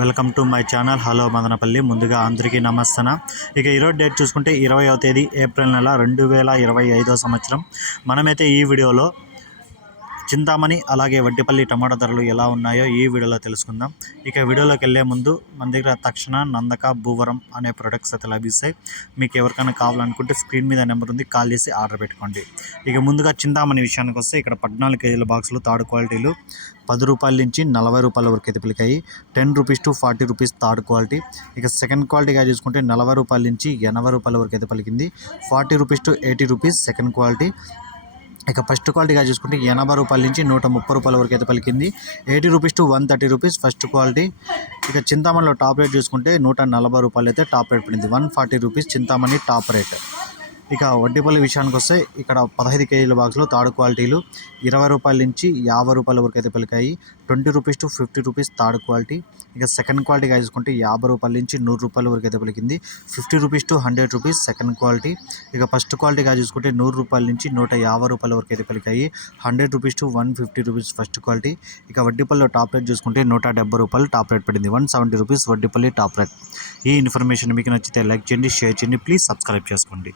Welcome to my channel. Hello Madanapalle. ముందుగా అందరికీ నమస్తన. ఇక ఈరోజు డేట్ చూసుకుంటే ఇరవైవ తేదీ ఏప్రిల్ నెల రెండు వేల ఇరవై ఐదో సంవత్సరం. మనమైతే ఈ వీడియోలో చింతామణి అలాగే వడ్డిపల్లి టమాటా ధరలు ఎలా ఉన్నాయో ఈ వీడియోలో తెలుసుకుందాం. ఇక వీడియోలోకి వెళ్ళే ముందు మన దగ్గర తక్షణ నందక భూవరం అనే ప్రొడక్ట్స్ అయితే లభిస్తాయి మీకు ఎవరికైనా కావాలనుకుంటే స్క్రీన్ మీద నెంబర్ ఉంది కాల్ చేసి ఆర్డర్ పెట్టుకోండి. ఇక ముందుగా చింతామణి విషయానికి వస్తే ఇక్కడ పద్నాలుగు కేజీల బాక్సులు థర్డ్ క్వాలిటీలు. పది రూపాయల నుంచి నలభై రూపాయల వరకు అయితే పిలికాయి. Ten rupees to forty rupees third quality. ఇక సెకండ్ క్వాలిటీగా చూసుకుంటే నలభై రూపాయల నుంచి ఎనభై రూపాయల వరకు అయితే పలికింది. Forty rupees to eighty rupees second quality ఇక ఫస్ట్ క్వాలిటీగా చూసుకుంటే ఎనభై రూపాయల నుంచి నూట ముప్పై రూపాయల వరకు అయితే పలికింది. Eighty rupees to one thirty rupees first quality. ఇక చింతామణిలో టాప్ రేట్ చూసుకుంటే నూట నలభై రూపాయలు అయితే టాప్ రేట్ పడింది. One forty rupees Chintamani top rate. ఇక వడ్డీపల్లి విషయానికి వస్తే ఇక్కడ పదహైదు కేజీల బాక్స్లో తాడు క్వాలిటీలు ఇరవై రూపాయల నుంచి యాభై రూపాయల వరకు అయితే పలికాయి twenty rupees to fifty rupees third quality. ఇక సెకండ్ క్వాలిటీగా చూసుకుంటే యాభై రూపాయల నుంచి నూరు రూపాయల వరకు అయితే పలికింది fifty rupees to hundred rupees second quality. ఇక ఫస్ట్ క్వాలిటీగా చూసుకుంటే నూరు రూపాయల నుంచి నూట యాభై రూపాయల వరకు అయితే పలికాయి hundred rupees to one fifty rupees first quality. ఇక వడ్డీపల్లిలో టాప్ రేట్ చూసుకుంటే నూట డెబ్బై రూపాయలు టాప్ రేట్ పడింది one seventy rupees Vaddipalli top rate. ఈ ఇన్ఫర్మేషన్ మీకు నచ్చితే లైక్ చేయండి షేర్ చేయండి ప్లీజ్ సబ్స్క్రైబ్ చేసుకోండి.